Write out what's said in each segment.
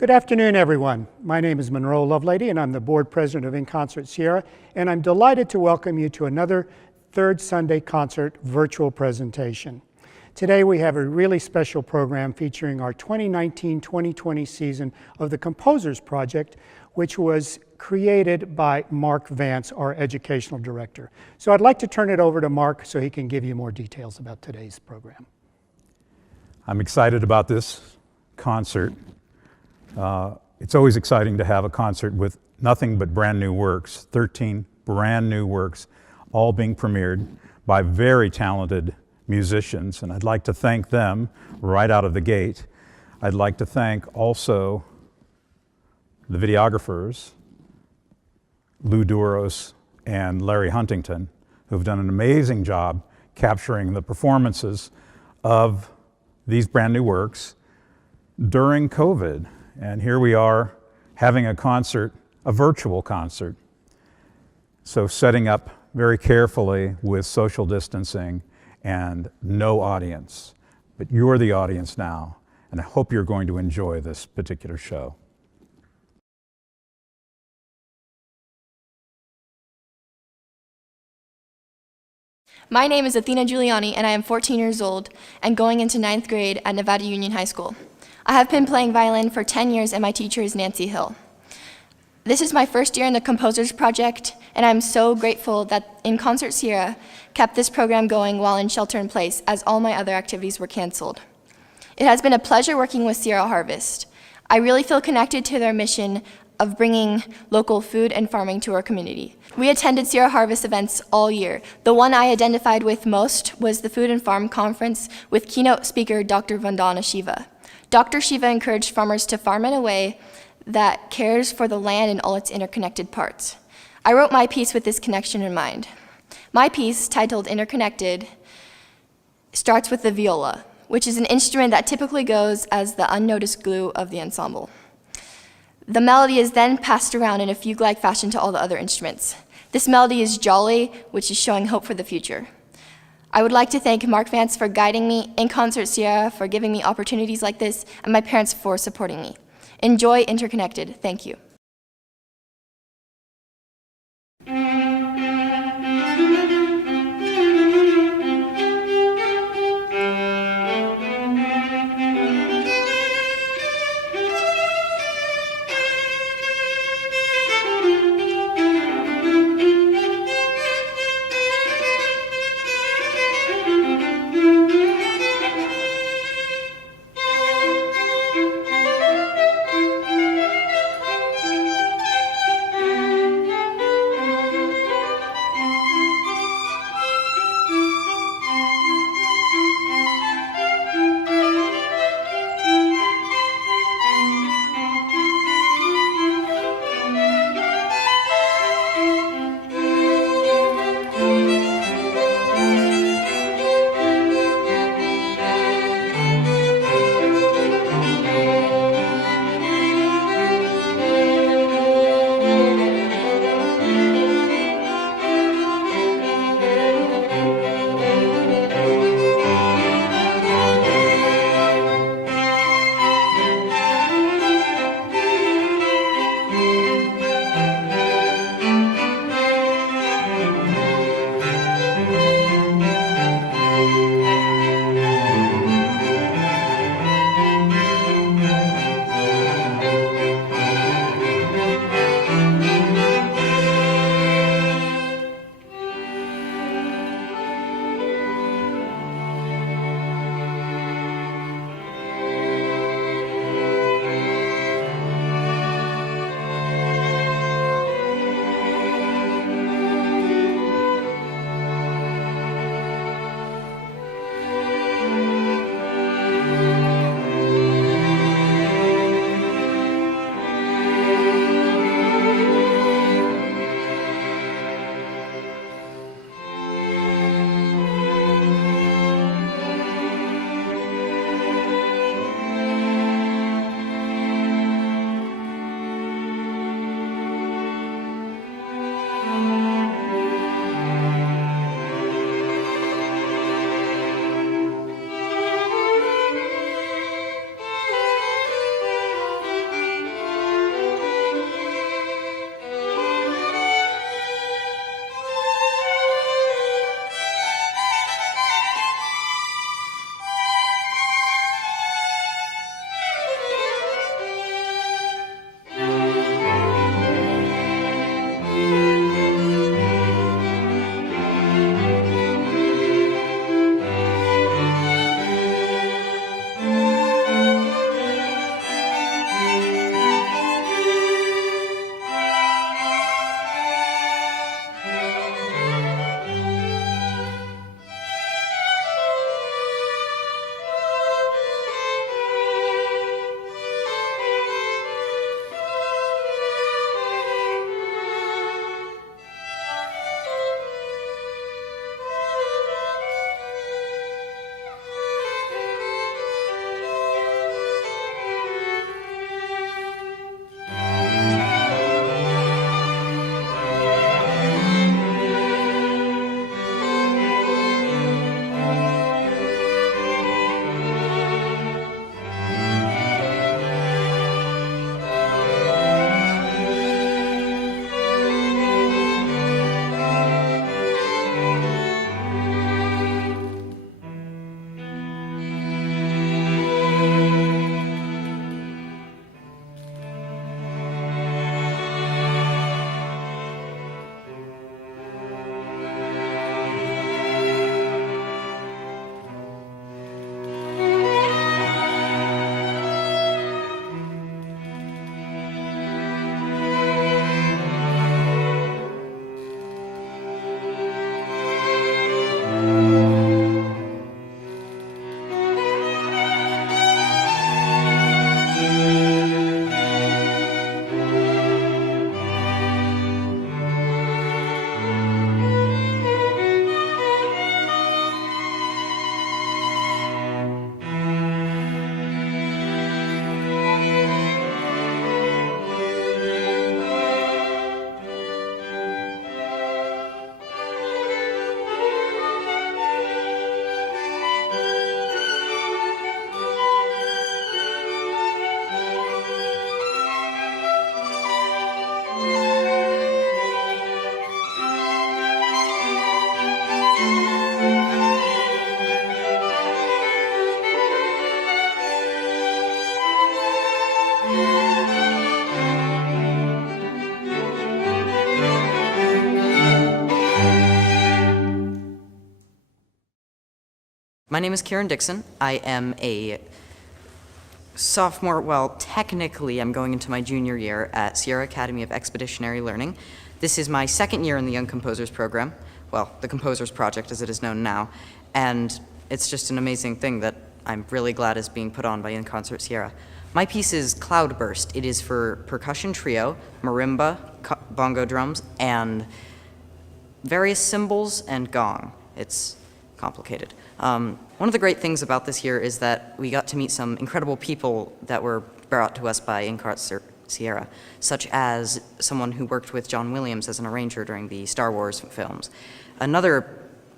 Good afternoon, everyone. My name is Monroe Lovelady, and I'm the board president of InConcert Sierra, and I'm delighted to welcome you to another Third Sunday Concert virtual presentation. Today we have a really special program featuring our 2019-2020 season of the Composers Project, which was created by Mark Vance, our educational director. So I'd like to turn it over to Mark so he can give you more details about today's program. I'm excited about this concert. It's always exciting to have a concert with nothing but brand new works, 13 brand new works, all being premiered by very talented musicians, and I'd like to thank them right out of the gate. I'd like to thank also the videographers, Lou Duros and Larry Huntington, who've done an amazing job capturing the performances of these brand new works during COVID. And here we are having a concert, a virtual concert. So setting up very carefully with social distancing and no audience. But you're the audience now, and I hope you're going to enjoy this particular show. My name is Athena Giuliani, and I am 14 years old and going into 9th grade at Nevada Union High School. I have been playing violin for 10 years, and my teacher is Nancy Hill. This is my first year in the Composers Project, and I'm so grateful that InConcert Sierra kept this program going while in shelter-in-place, as all my other activities were canceled. It has been a pleasure working with Sierra Harvest. I really feel connected to their mission of bringing local food and farming to our community. We attended Sierra Harvest events all year. The one I identified with most was the Food and Farm Conference with keynote speaker Dr. Vandana Shiva. Dr. Shiva encouraged farmers to farm in a way that cares for the land and all its interconnected parts. I wrote my piece with this connection in mind. My piece, titled Interconnected, starts with the viola, which is an instrument that typically goes as the unnoticed glue of the ensemble. The melody is then passed around in a fugue-like fashion to all the other instruments. This melody is jolly, which is showing hope for the future. I would like to thank Mark Vance for guiding me, InConcert Sierra for giving me opportunities like this, and my parents for supporting me. Enjoy Interconnected. Thank you. My name is Kieran Dixon. I am a sophomore, well, technically I'm going into my junior year at Sierra Academy of Expeditionary Learning. This is my second year in the Young Composers program, well, the Composers Project as it is known now, and it's just an amazing thing that I'm really glad is being put on by InConcert Sierra. My piece is Cloudburst. It is for percussion trio, marimba, bongo drums, and various cymbals and gong. It's complicated. One of the great things about this year is that we got to meet some incredible people that were brought to us by InConcert Sierra, such as someone who worked with John Williams as an arranger during the Star Wars films. Another,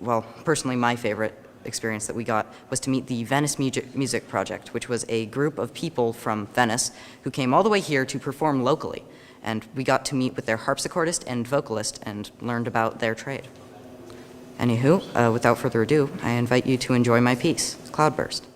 well, personally my favorite experience that we got was to meet the Venice Music Project, which was a group of people from Venice who came all the way here to perform locally. And we got to meet with their harpsichordist and vocalist and learned about their trade. Anywho, without further ado, I invite you to enjoy my piece, Cloudburst.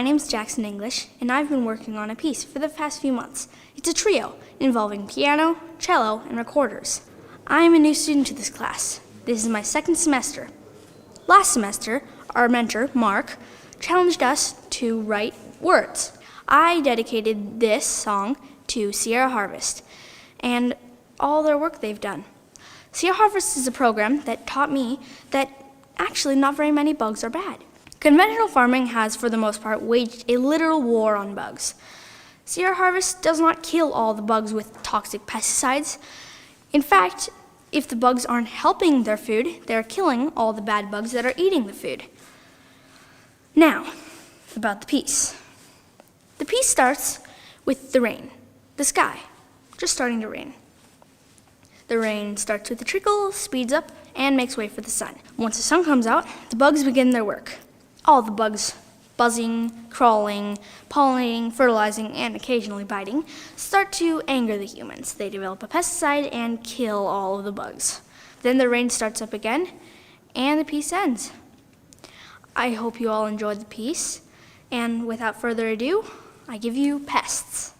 My name's Jackson English, and I've been working on a piece for the past few months. It's a trio involving piano, cello, and recorders. I am a new student to this class. This is my second semester. Last semester, our mentor, Mark, challenged us to write words. I dedicated this song to Sierra Harvest and all their work they've done. Sierra Harvest is a program that taught me that actually not very many bugs are bad. Conventional farming has, for the most part, waged a literal war on bugs. Sierra Harvest does not kill all the bugs with toxic pesticides. In fact, if the bugs aren't helping their food, they're killing all the bad bugs that are eating the food. Now, about the piece. The piece starts with the rain, the sky, just starting to rain. The rain starts with a trickle, speeds up, and makes way for the sun. Once the sun comes out, the bugs begin their work. All the bugs, buzzing, crawling, pollinating, fertilizing, and occasionally biting, start to anger the humans. They develop a pesticide and kill all of the bugs. Then the rain starts up again, and the piece ends. I hope you all enjoyed the piece, and without further ado, I give you Pests.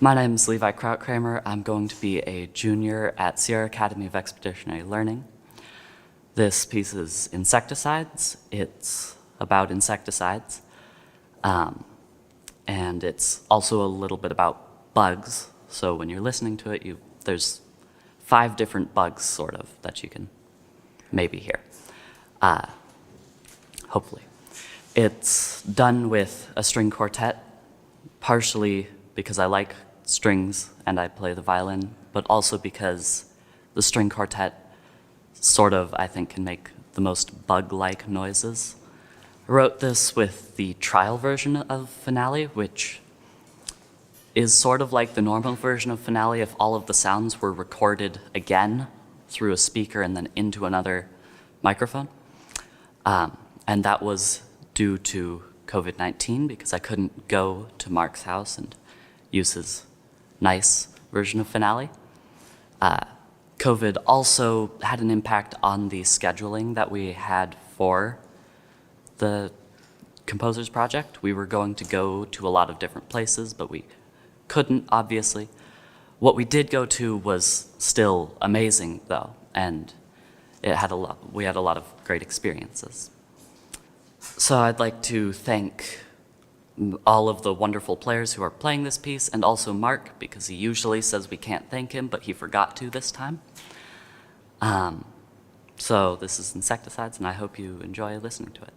My name is Levi Krautkramer. I'm going to be a junior at Sierra Academy of Expeditionary Learning. This piece is Insecticides. It's about insecticides. And it's also a little bit about bugs. So when you're listening to it, there's 5 different bugs, sort of, that you can maybe hear. Hopefully. It's done with a string quartet, partially because I like strings and I play the violin, but also because the string quartet sort of, I think, can make the most bug-like noises. I wrote this with the trial version of Finale, which is sort of like the normal version of Finale if all of the sounds were recorded again through a speaker and then into another microphone. And that was due to COVID-19 because I couldn't go to Mark's house and use his nice version of Finale. COVID also had an impact on the scheduling that we had for the Composers Project. We were going to go to a lot of different places, but we couldn't, obviously. What we did go to was still amazing, though, and we had a lot of great experiences. So I'd like to thank all of the wonderful players who are playing this piece, and also Mark, because he usually says we can't thank him, but he forgot to this time. So this is Insecticides, and I hope you enjoy listening to it.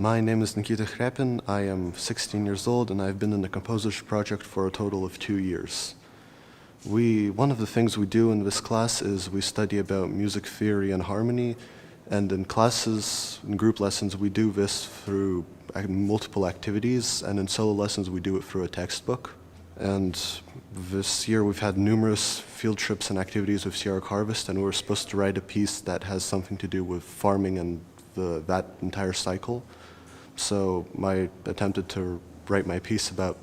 My name is Nikita Khrapin. I am 16 years old, and I've been in the Composers Project for a total of 2 years. One of the things we do in this class is we study about music theory and harmony, and in classes, in group lessons, we do this through multiple activities, and in solo lessons, we do it through a textbook. And this year, we've had numerous field trips and activities with Sierra Harvest, and we were supposed to write a piece that has something to do with farming and that entire cycle. So I attempted to write my piece about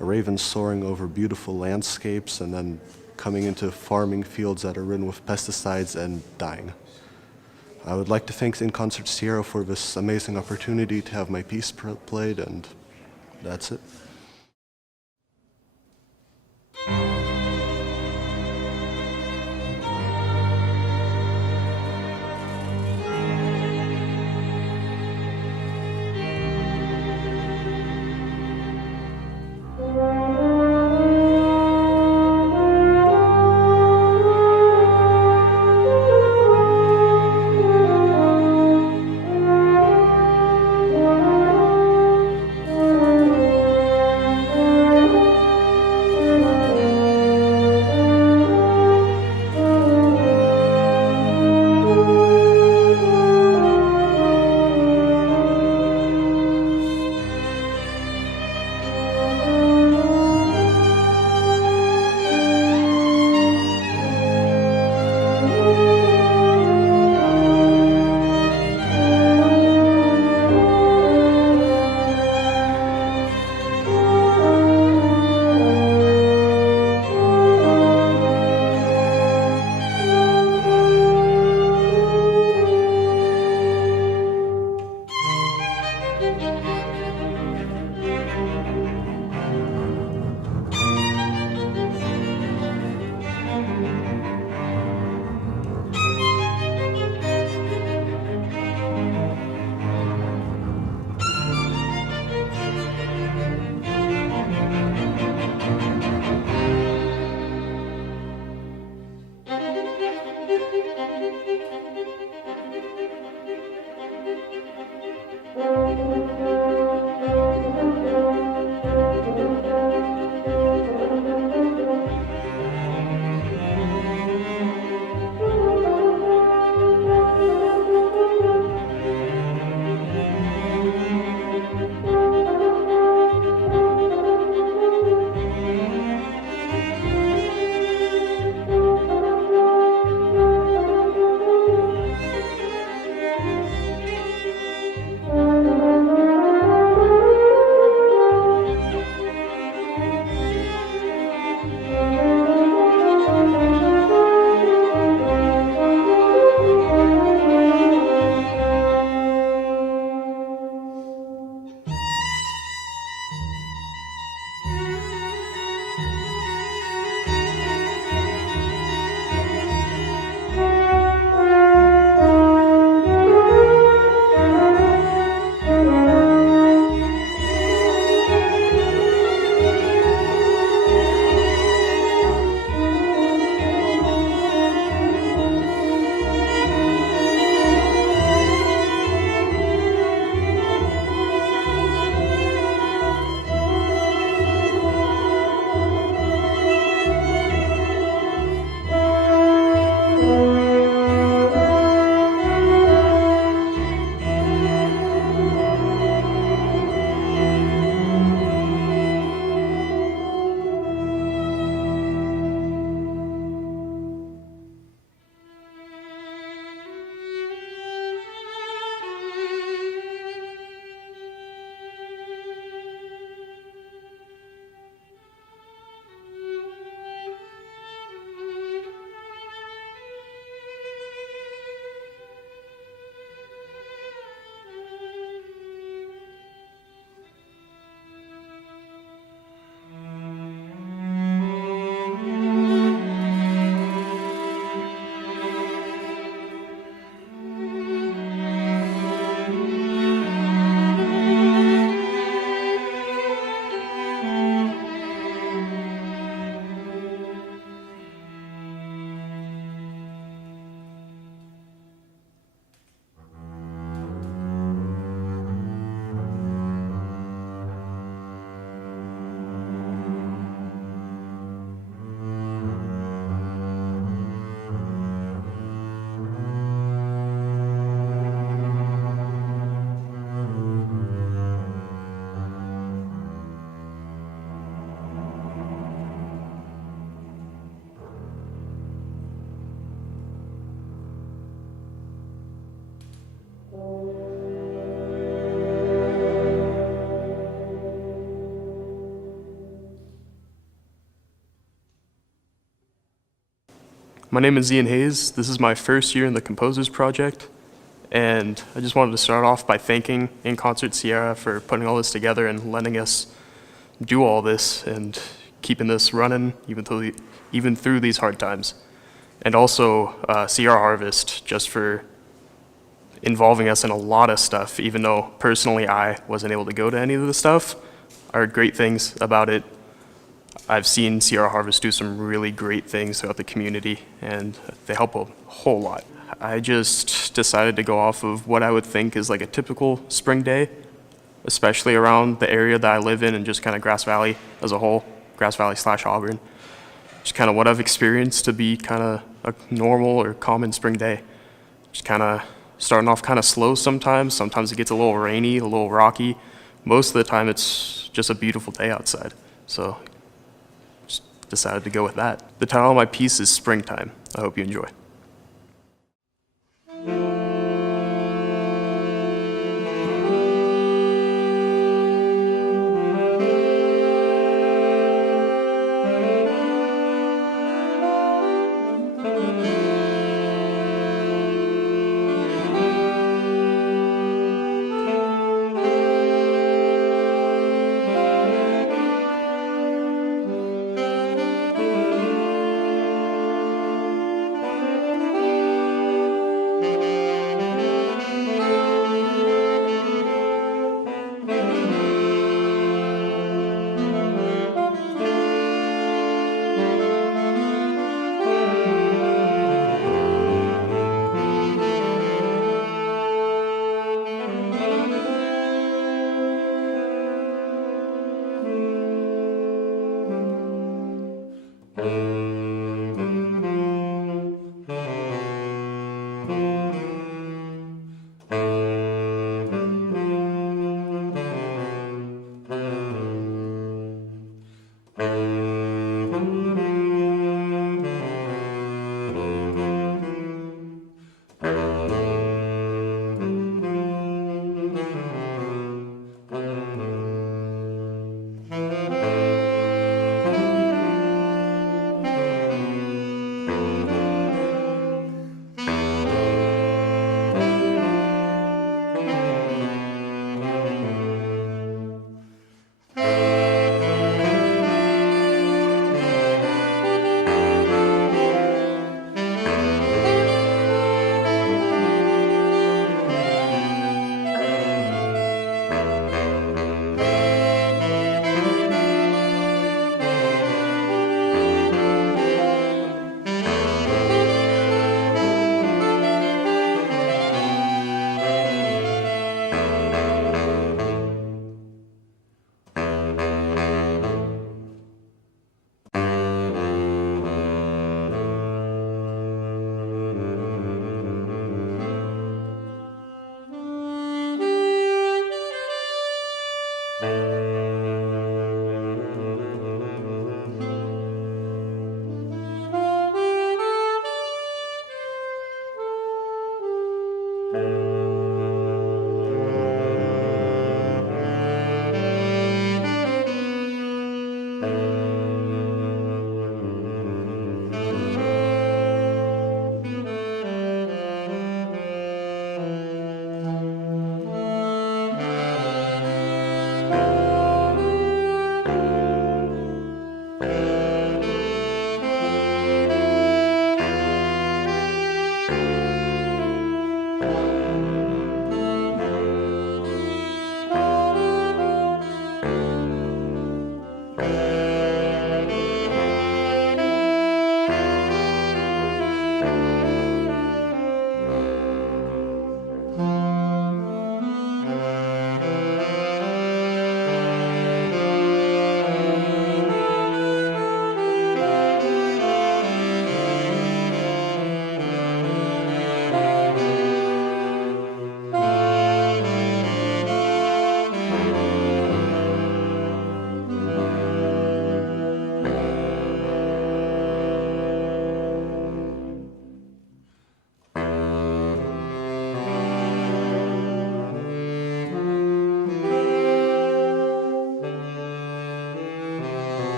a raven soaring over beautiful landscapes and then coming into farming fields that are ridden with pesticides and dying. I would like to thank InConcert Sierra for this amazing opportunity to have my piece played, and that's it. My name is Ian Hayes. This is my first year in the Composers Project, and I just wanted to start off by thanking InConcert Sierra for putting all this together and letting us do all this and keeping this running even through these hard times. And also Sierra Harvest, just for involving us in a lot of stuff, even though personally I wasn't able to go to any of the stuff. I heard great things about it. I've seen Sierra Harvest do some really great things throughout the community, and they help a whole lot. I just decided to go off of what I would think is like a typical spring day, especially around the area that I live in and just kind of Grass Valley as a whole, Grass Valley / Auburn. Just kind of what I've experienced to be kind of a normal or common spring day. Just kind of starting off kind of slow sometimes it gets a little rainy, a little rocky. Most of the time it's just a beautiful day outside. So just decided to go with that. The title of my piece is Springtime. I hope you enjoy.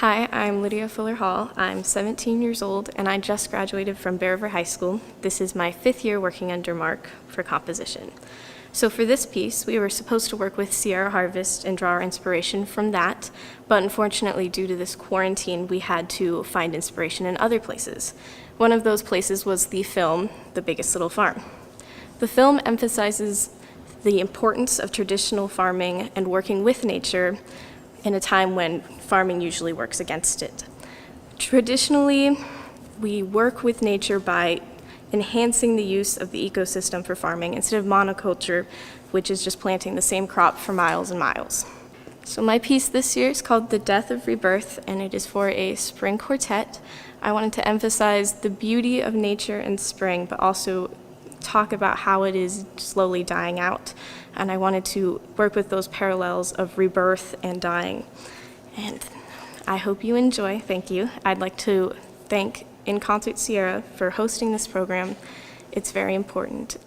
Hi, I'm Lydia Fuller Hall. I'm 17 years old and I just graduated from Bear River High School. This is my 5th year working under Mark for composition. So for this piece, we were supposed to work with Sierra Harvest and draw our inspiration from that, but unfortunately due to this quarantine, we had to find inspiration in other places. One of those places was the film, The Biggest Little Farm. The film emphasizes the importance of traditional farming and working with nature in a time when farming usually works against it. Traditionally, we work with nature by enhancing the use of the ecosystem for farming instead of monoculture, which is just planting the same crop for miles and miles. So my piece this year is called The Death of Rebirth, and it is for a spring quartet. I wanted to emphasize the beauty of nature and spring, but also talk about how it is slowly dying out. And I wanted to work with those parallels of rebirth and dying. And I hope you enjoy. Thank you. I'd like to thank InConcert Sierra for hosting this program. It's very important.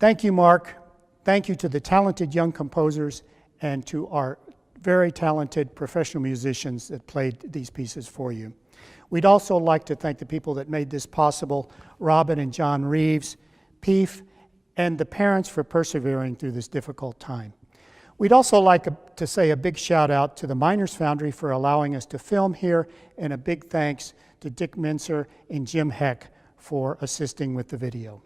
Thank you, Mark. Thank you to the talented young composers and to our very talented professional musicians that played these pieces for you. We'd also like to thank the people that made this possible, Robin and John Reeves, Peef, and the parents for persevering through this difficult time. We'd also like to say a big shout out to the Miners Foundry for allowing us to film here, and a big thanks to Dick Mincer and Jim Heck for assisting with the video.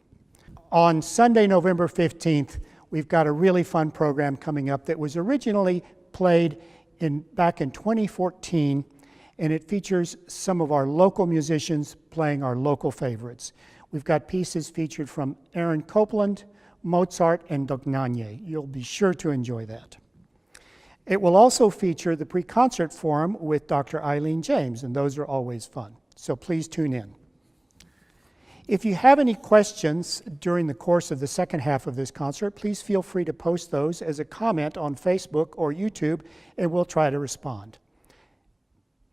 On Sunday, November 15th, we've got a really fun program coming up that was originally played back in 2014, and it features some of our local musicians playing our local favorites. We've got pieces featured from Aaron Copland, Mozart, and Dognane. You'll be sure to enjoy that. It will also feature the pre-concert forum with Dr. Eileen James, and those are always fun. So please tune in. If you have any questions during the course of the second half of this concert, please feel free to post those as a comment on Facebook or YouTube, and we'll try to respond.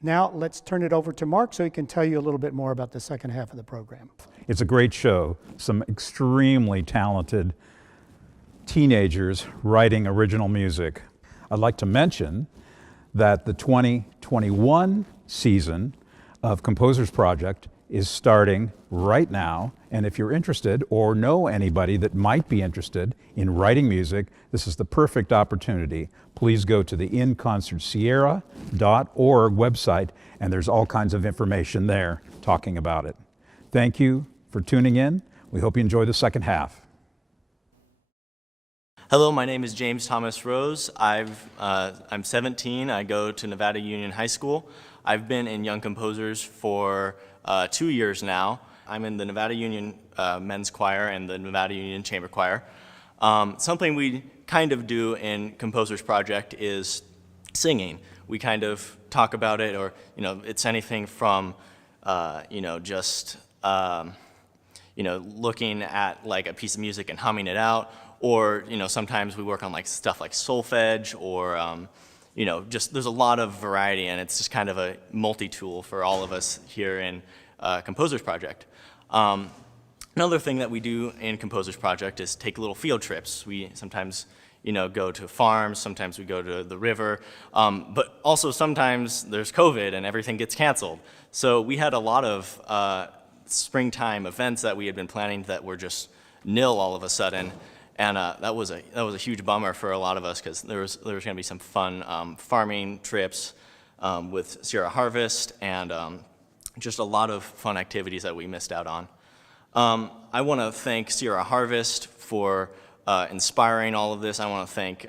Now, let's turn it over to Mark so he can tell you a little bit more about the second half of the program. It's a great show. Some extremely talented teenagers writing original music. I'd like to mention that the 2021 season of Composers Project is starting right now, and if you're interested or know anybody that might be interested in writing music, this is the perfect opportunity. Please go to the InConcertSierra.org website, and there's all kinds of information there talking about it. Thank you for tuning in. We hope you enjoy the second half. Hello, my name is James Thomas Rose. I'm 17. I go to Nevada Union High School. I've been in Young Composers for 2 years now. I'm in the Nevada Union Men's Choir and the Nevada Union Chamber Choir. Something we kind of do in Composers Project is singing. We kind of talk about it, or it's anything from just looking at like a piece of music and humming it out, or sometimes we work on like stuff like solfege, or just there's a lot of variety, and it's just kind of a multi-tool for all of us here in Composers Project. Another thing that we do in Composers Project is take little field trips. We sometimes go to farms, sometimes we go to the river, but also sometimes there's COVID and everything gets canceled. So we had a lot of springtime events that we had been planning that were just nil all of a sudden. And that was a huge bummer for a lot of us, because there was going to be some fun farming trips with Sierra Harvest, and just a lot of fun activities that we missed out on. I want to thank Sierra Harvest for inspiring all of this. I want to thank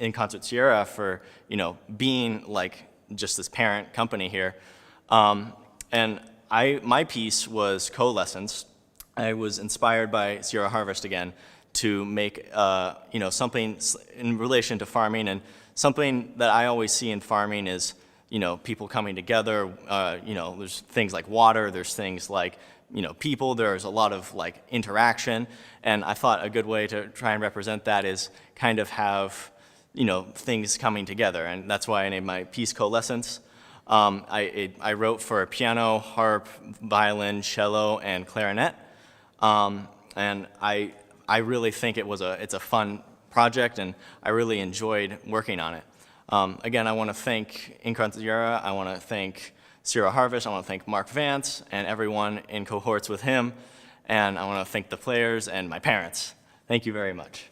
InConcert Sierra for being like just this parent company here. And my piece was Coalescence. I was inspired by Sierra Harvest again to make something in relation to farming, and something that I always see in farming is people coming together. There's things like water, there's things like people, there's a lot of like interaction, and I thought a good way to try and represent that is kind of have things coming together, and that's why I named my piece Coalescence. I wrote for piano, harp, violin, cello, and clarinet. And I really think it's a fun project, and I really enjoyed working on it. Again, I want to thank InConcert Sierra, I want to thank Sierra Harvest, I want to thank Mark Vance and everyone in cohorts with him, and I want to thank the players and my parents. Thank you very much.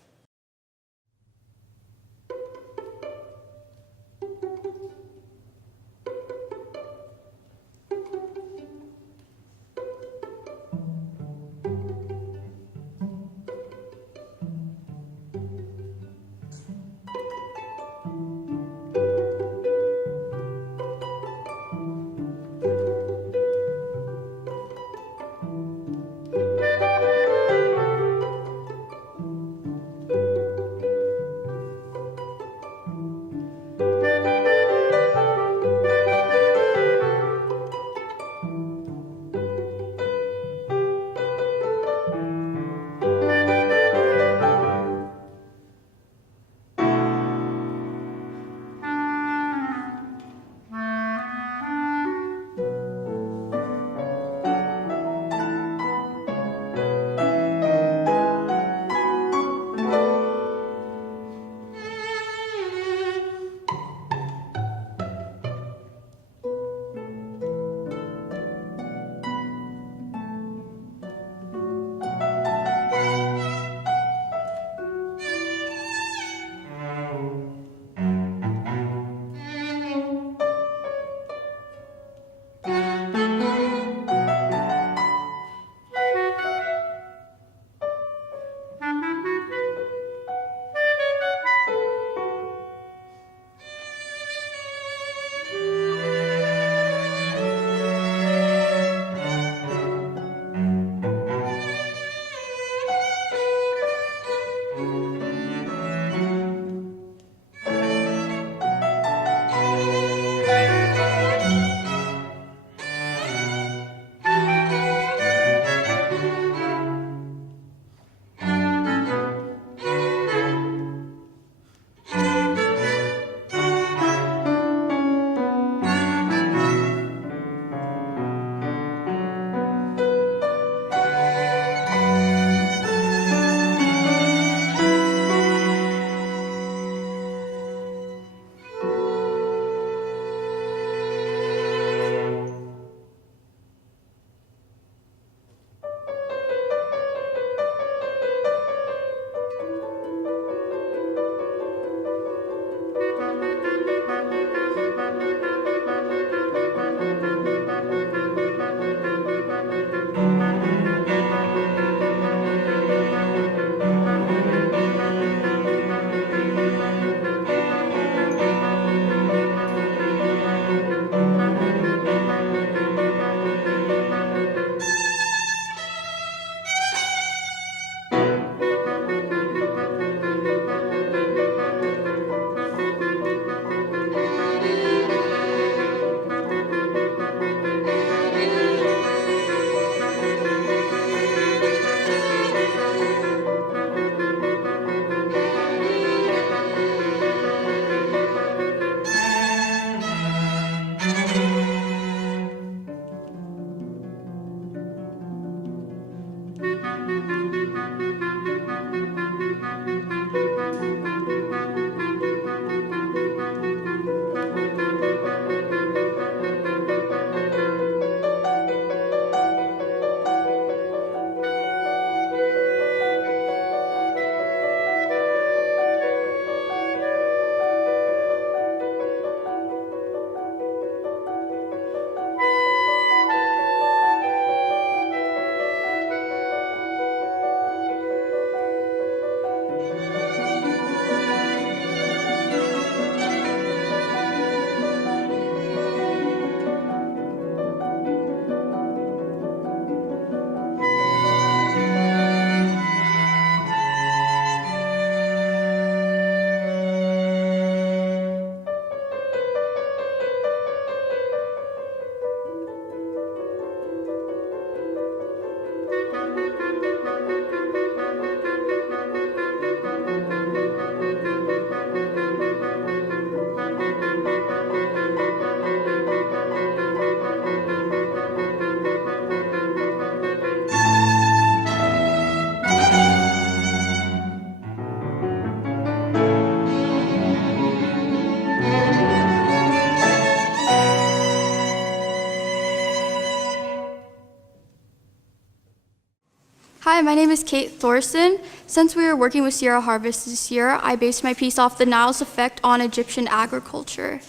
Hi, my name is Kate Thorson. Since we were working with Sierra Harvest this year, I based my piece off the Nile's effect on Egyptian agriculture.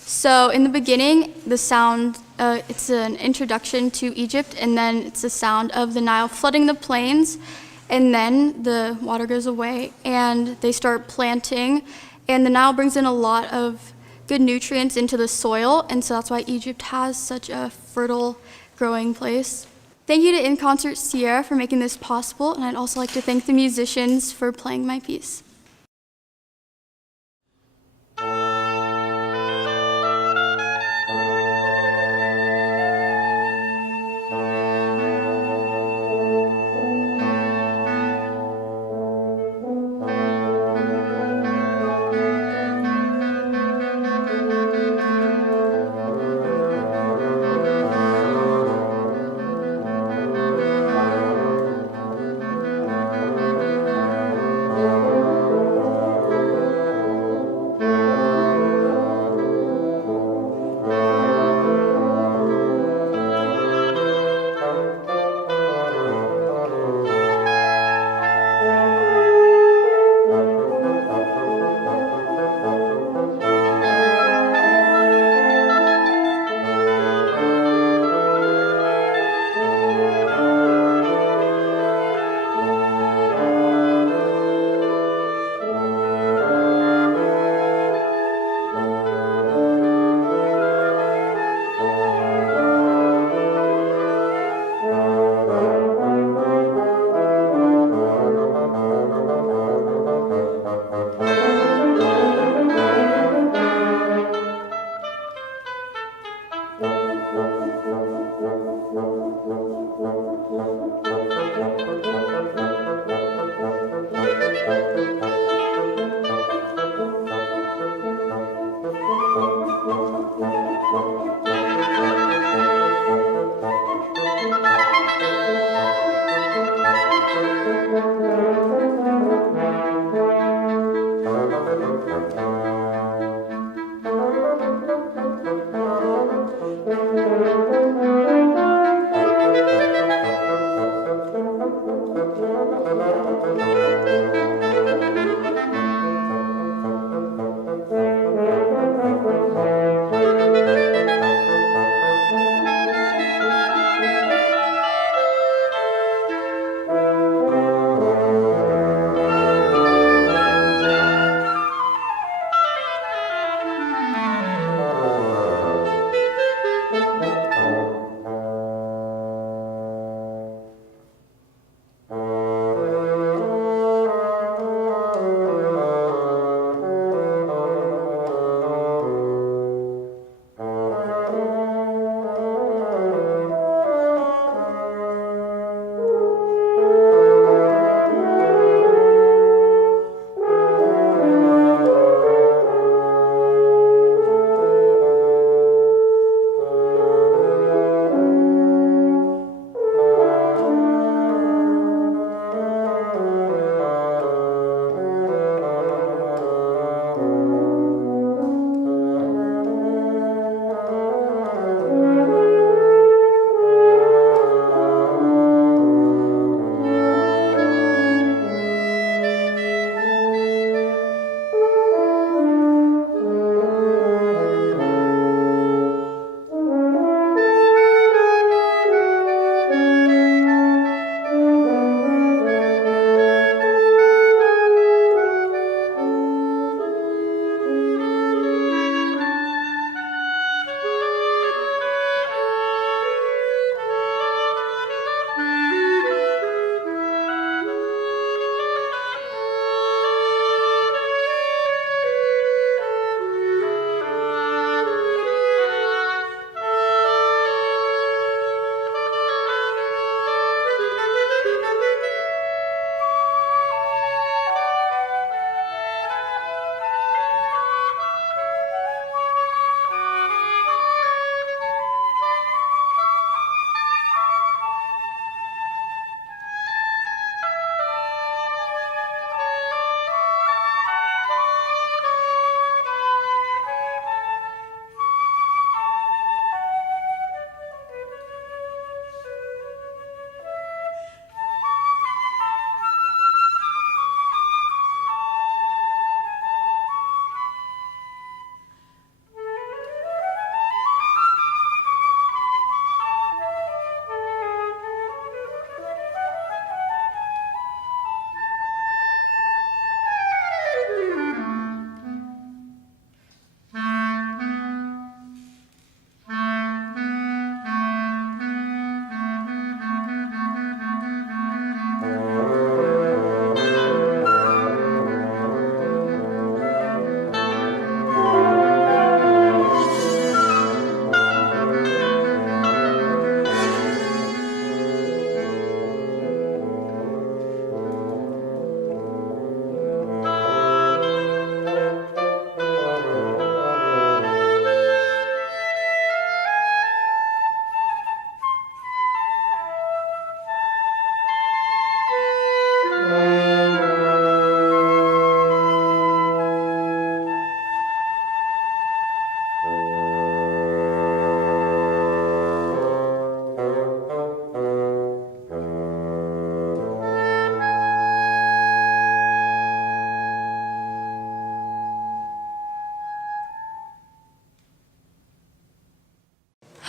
So in the beginning, the sound, it's an introduction to Egypt, and then it's the sound of the Nile flooding the plains, and then the water goes away, and they start planting, and the Nile brings in a lot of good nutrients into the soil, and so that's why Egypt has such a fertile growing place. Thank you to InConcert Sierra for making this possible, and I'd also like to thank the musicians for playing my piece.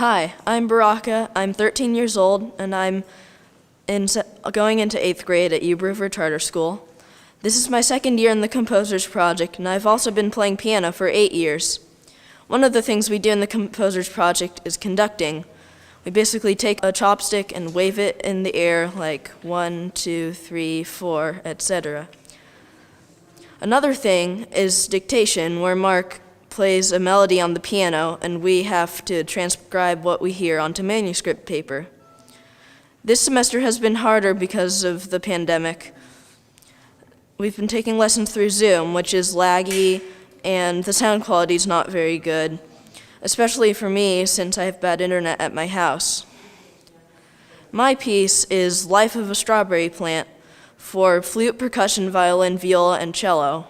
Hi, I'm Baraka. I'm 13 years old, and I'm going into 8th grade at Ewe River Charter School. This is my second year in the Composers Project, and I've also been playing piano for 8 years. One of the things we do in the Composers Project is conducting. We basically take a chopstick and wave it in the air like 1, 2, 3, 4, etc. Another thing is dictation, where Mark plays a melody on the piano and we have to transcribe what we hear onto manuscript paper. This semester has been harder because of the pandemic. We've been taking lessons through Zoom, which is laggy and the sound quality is not very good, especially for me since I have bad internet at my house. My piece is Life of a Strawberry Plant for flute, percussion, violin, viola, and cello.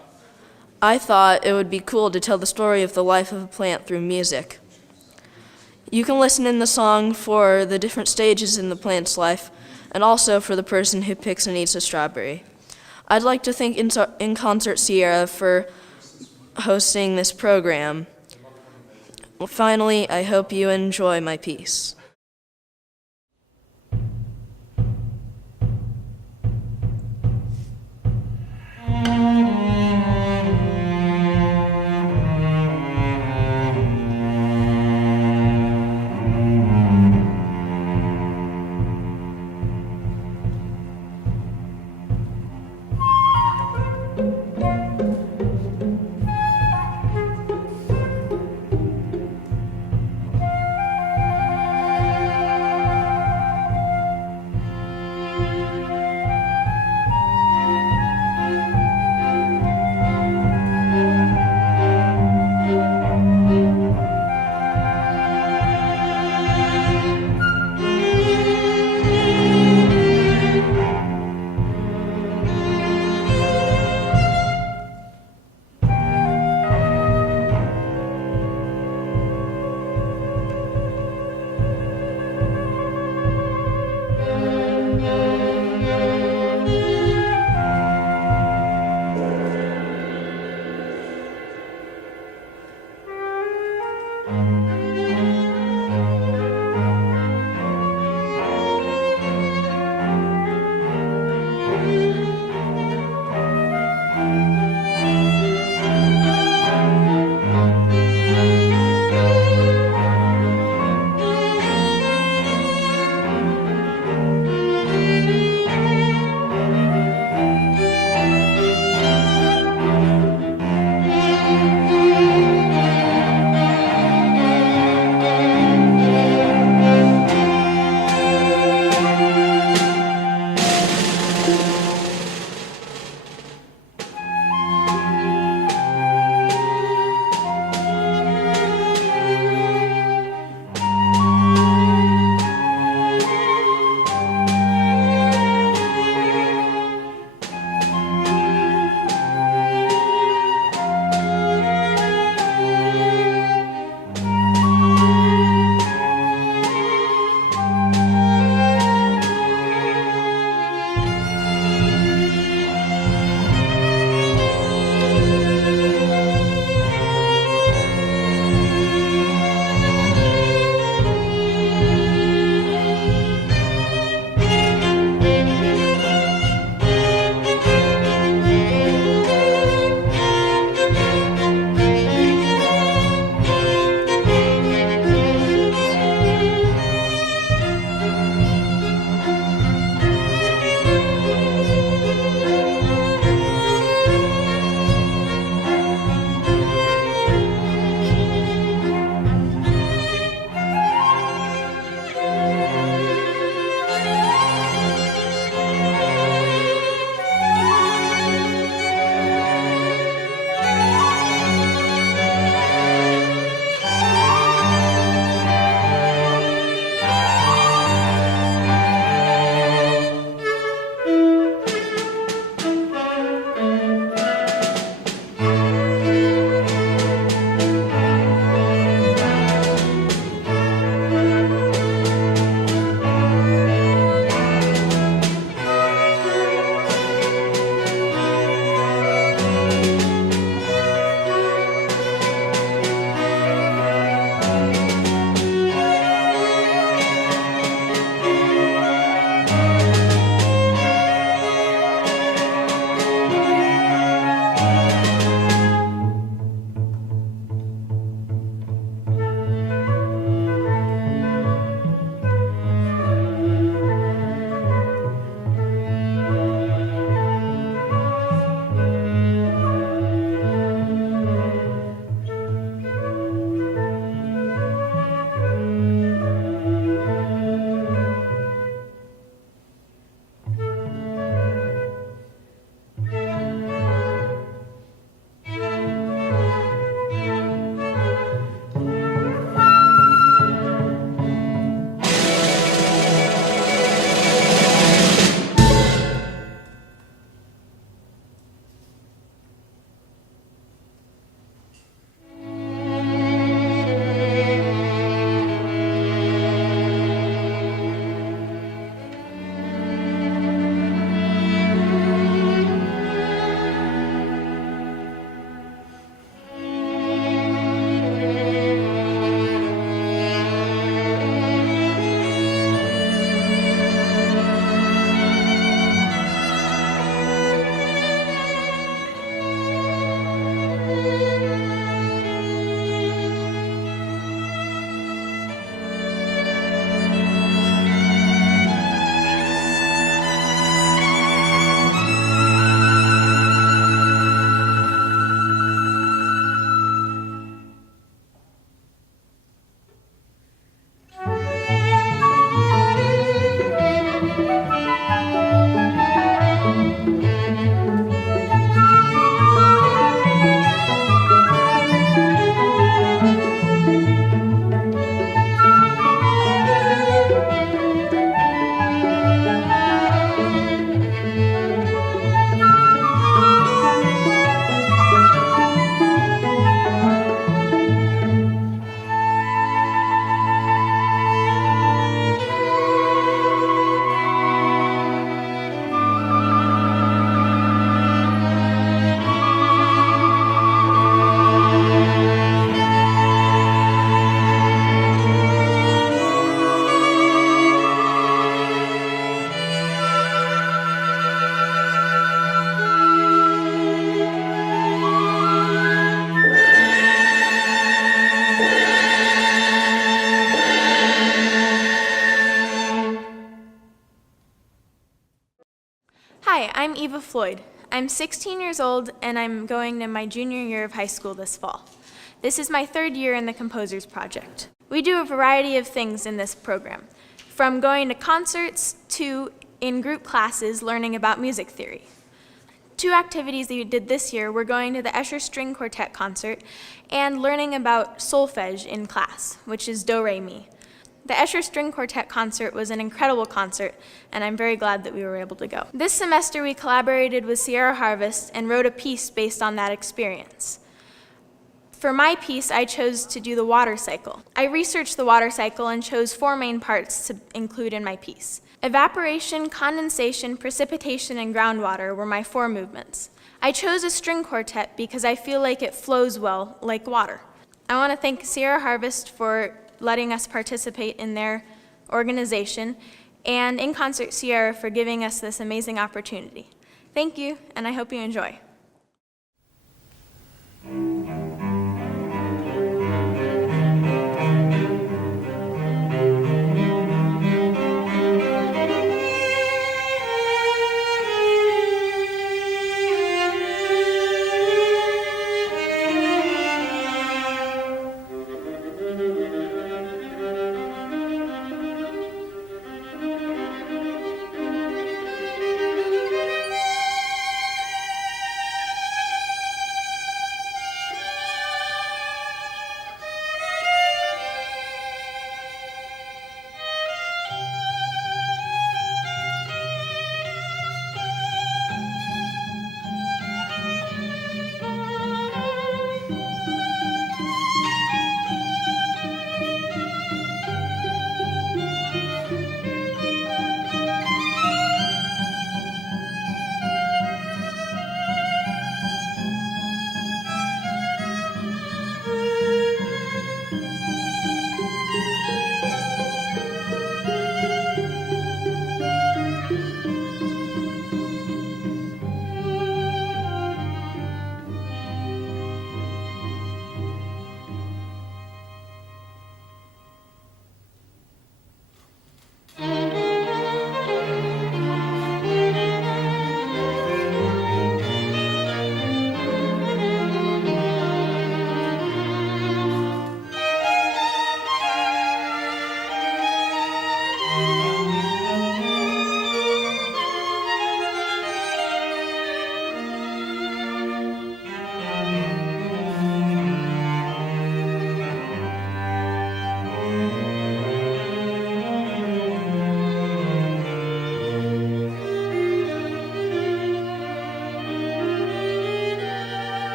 I thought it would be cool to tell the story of the life of a plant through music. You can listen in the song for the different stages in the plant's life, and also for the person who picks and eats a strawberry. I'd like to thank InConcert Sierra for hosting this program. Finally, I hope you enjoy my piece. Hi, I'm Eva Floyd. I'm 16 years old and I'm going to my junior year of high school this fall. This is my third year in the Composers Project. We do a variety of things in this program, from going to concerts to in-group classes learning about music theory. Two activities that we did this year were going to the Escher String Quartet concert and learning about solfege in class, which is do-re-mi. The Escher String Quartet concert was an incredible concert, and I'm very glad that we were able to go. This semester we collaborated with Sierra Harvest and wrote a piece based on that experience. For my piece, I chose to do the water cycle. I researched the water cycle and chose 4 main parts to include in my piece. Evaporation, condensation, precipitation, and groundwater were my 4 movements. I chose a string quartet because I feel like it flows well like water. I want to thank Sierra Harvest for letting us participate in their organization, and InConcert Sierra for giving us this amazing opportunity. Thank you, and I hope you enjoy.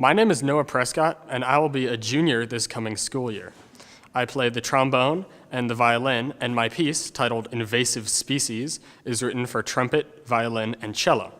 My name is Noah Prescott, and I will be a junior this coming school year. I play the trombone and the violin, and my piece, titled Invasive Species, is written for trumpet, violin, and cello.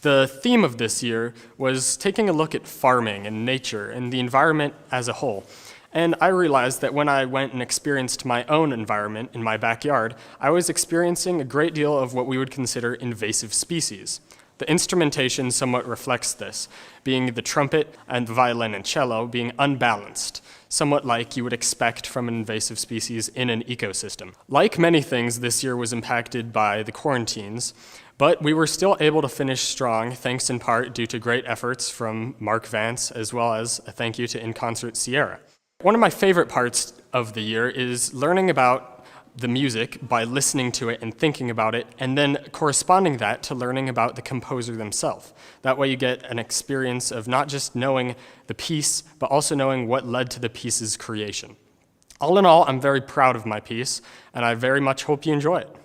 The theme of this year was taking a look at farming and nature and the environment as a whole. And I realized that when I went and experienced my own environment in my backyard, I was experiencing a great deal of what we would consider invasive species. The instrumentation somewhat reflects this, being the trumpet and the violin and cello being unbalanced, somewhat like you would expect from an invasive species in an ecosystem. Like many things, this year was impacted by the quarantines, but we were still able to finish strong, thanks in part due to great efforts from Mark Vance, as well as a thank you to InConcert Sierra. One of my favorite parts of the year is learning about the music by listening to it and thinking about it, and then corresponding that to learning about the composer themselves. That way you get an experience of not just knowing the piece, but also knowing what led to the piece's creation. All in all, I'm very proud of my piece, and I very much hope you enjoy it.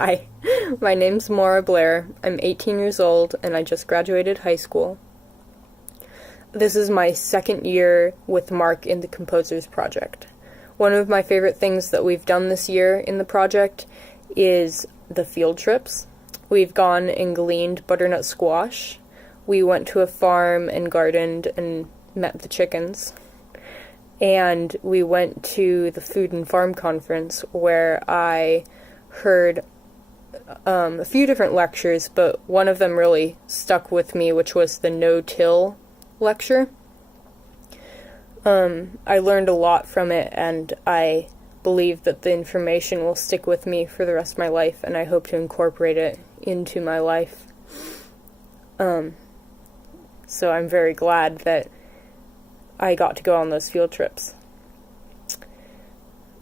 Hi, my name's Maura Blair. I'm 18 years old and I just graduated high school. This is my second year with Mark in the Composers Project. One of my favorite things that we've done this year in the project is the field trips. We've gone and gleaned butternut squash. We went to a farm and gardened and met the chickens. And we went to the Food and Farm Conference where I heard a few different lectures, but one of them really stuck with me, which was the no-till lecture. I learned a lot from it, and I believe that the information will stick with me for the rest of my life, and I hope to incorporate it into my life. So I'm very glad that I got to go on those field trips.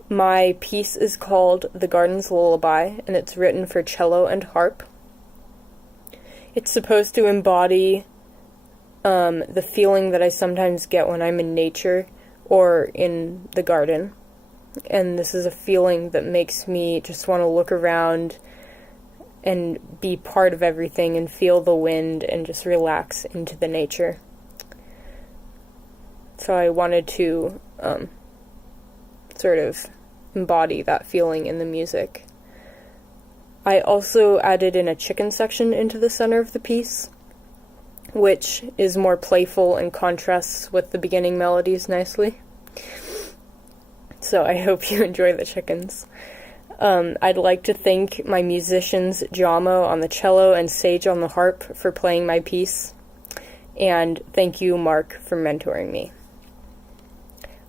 My piece is called The Garden's Lullaby, and it's written for cello and harp. It's supposed to embody the feeling that I sometimes get when I'm in nature or in the garden. And this is a feeling that makes me just want to look around and be part of everything and feel the wind and just relax into the nature. So I wanted to sort of embody that feeling in the music. I also added in a chicken section into the center of the piece, which is more playful and contrasts with the beginning melodies nicely. So I hope you enjoy the chickens. I'd like to thank my musicians Jamo on the cello and Sage on the harp for playing my piece. And thank you, Mark, for mentoring me.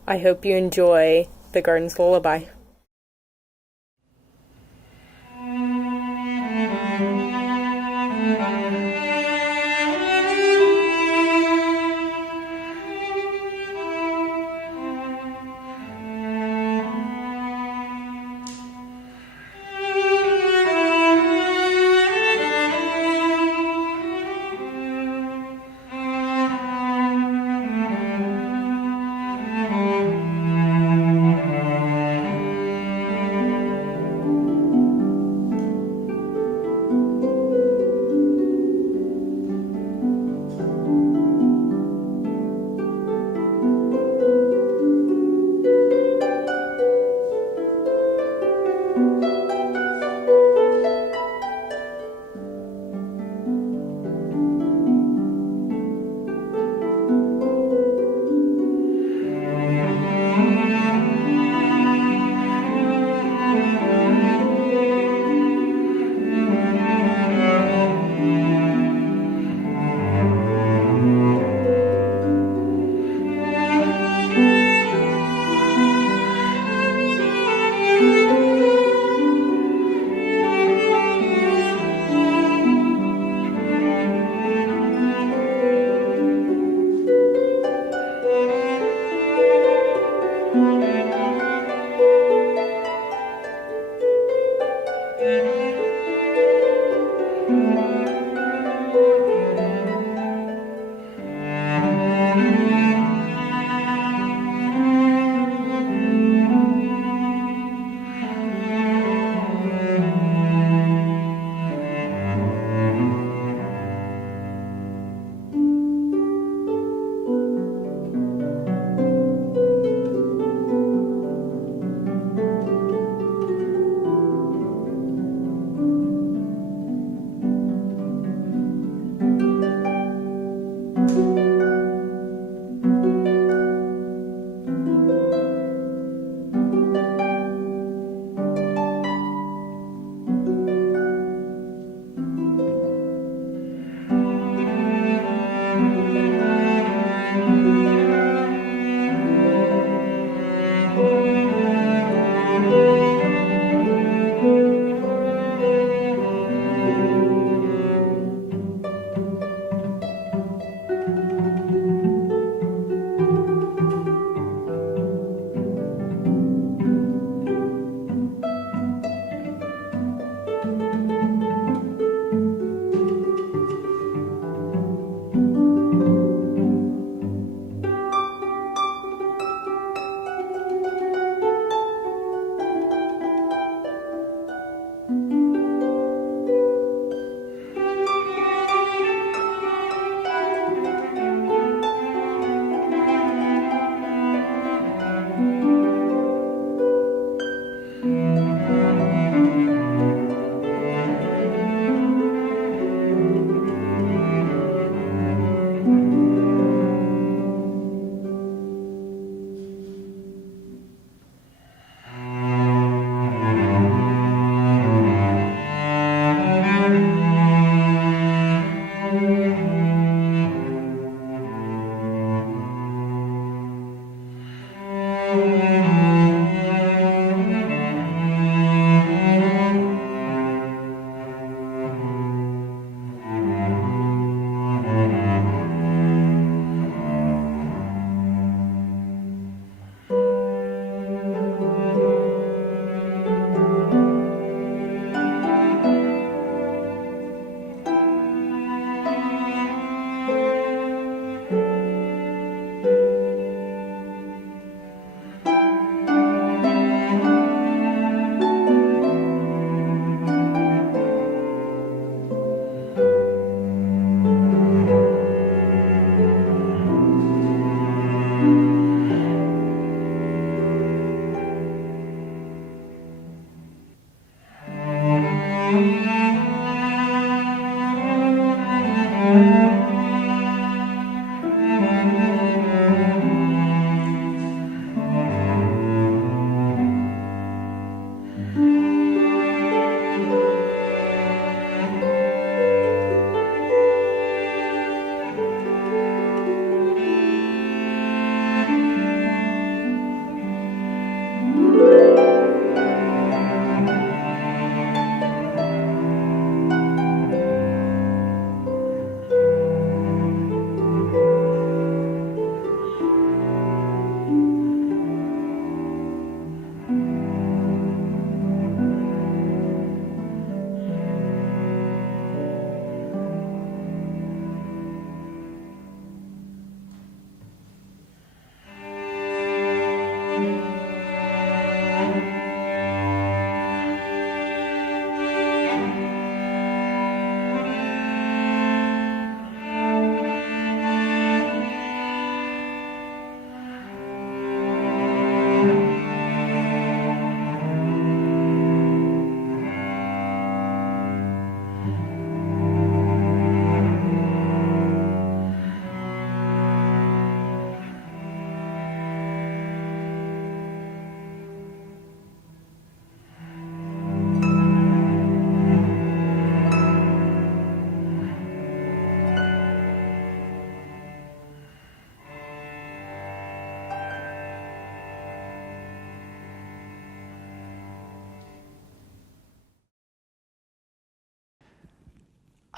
I hope you enjoy The Garden's Lullaby.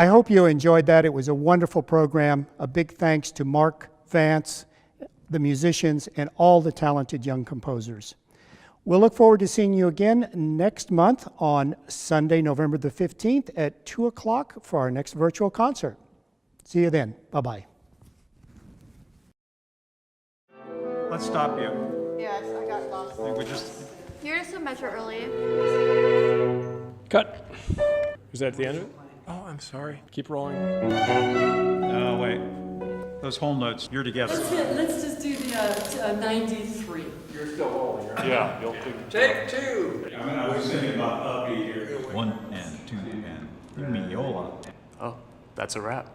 I hope you enjoyed that. It was a wonderful program. A big thanks to Mark Vance, the musicians, and all the talented young composers. We'll look forward to seeing you again next month on Sunday, November the 15th at 2 o'clock for our next virtual concert. See you then. Bye-bye. Let's stop you. Yes, I got lost. We just... Here's the measure early. Cut. Was that at the end of it? Oh, I'm sorry. Keep rolling. No, wait. Those whole notes, you're together. Let's just do the 93. You're still rolling, right? Yeah. Take two. I was thinking about upbeat here. 1 and 2 and Miola. Oh, that's a wrap.